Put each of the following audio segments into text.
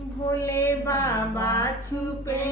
भोले बाबा छुपे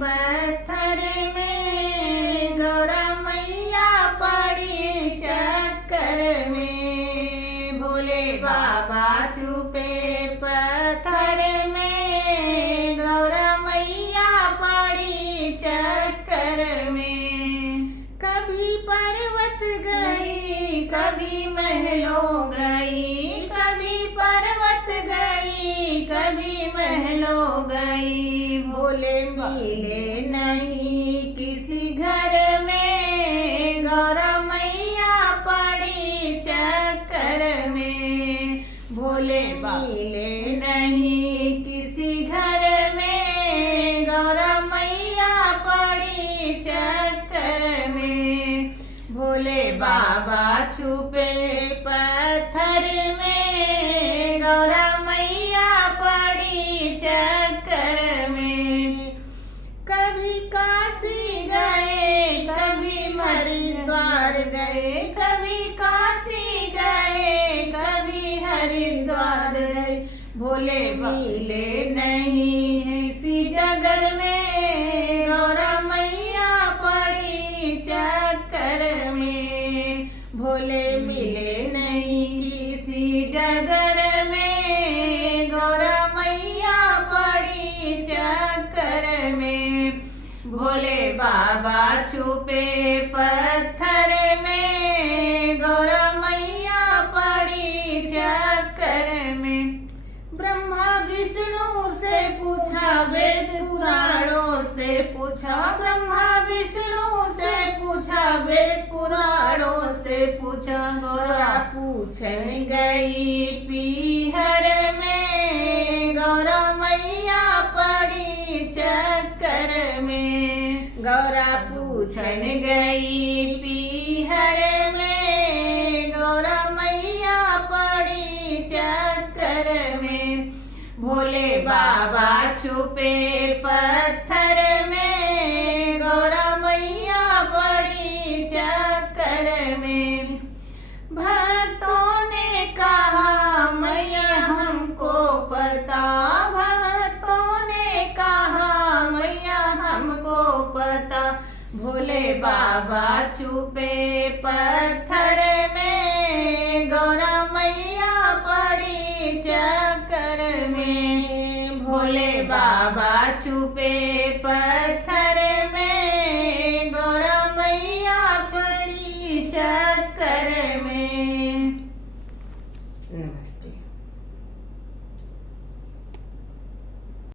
पत्थर में, गौरा मैया पड़ी चक्कर में। भोले बाबा छुपे पत्थर में, गौरा मैया पड़ी चक्कर में। कभी पर्वत गई, कभी महलों गई, कभी पर्वत गई, कभी महलों गई। भोले मिले नहीं किसी घर में, गौरा मैया पड़ी चक्कर में। भोले मिले नहीं किसी घर में, गौरा मैया पड़ी चक्कर में। भोले बाबा छुपे पत्थर में, गौरा मैया पड़ी चक्कर में। कभी काशी गए, कभी हरिद्वार गए, कभी काशी गए, कभी हरिद्वार गए। भोले मिले नहीं इसी डगर में, गौरा मैया पड़ी चक्कर में। भोले मिले नहीं किसी डगर में, गौरा मैया पड़ी चक्कर में। भोले बाबा छुपे पत्थर में, गौरा मैया पड़ी चक्कर में। ब्रह्मा विष्णु से पूछा, वेद पुराणों से पूछा, ब्रह्मा विष्णु से पूछा, वेद पुराणों से पूछा। गौरा पूछन गई पीहर में, गौरा मैया पड़ी चक्कर में। गौरा पूछन गई पीहर में, गौरा मैया पड़ी चक्कर में। भोले बाबा छुपे पत्थर में, गौरा मैया पड़ी चक्कर में। भक्तों ने कहा मैया हमको पता, भक्तों ने कहा मैया हमको पता। भोले बाबा छुपे पत्थर में, गौरा मैया पड़ी चक्कर में। भोले बाबा छुपे पत्थर